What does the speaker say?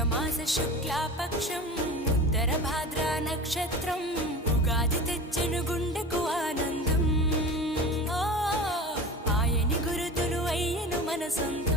చైత్రమాస శుక్లాపక్షం ఉత్తర భాద్ర నక్షత్రం ఉగాది తెచ్చెను గుండెకు ఆనందం ఆయని గురుతులు అయ్యను మన సొంతం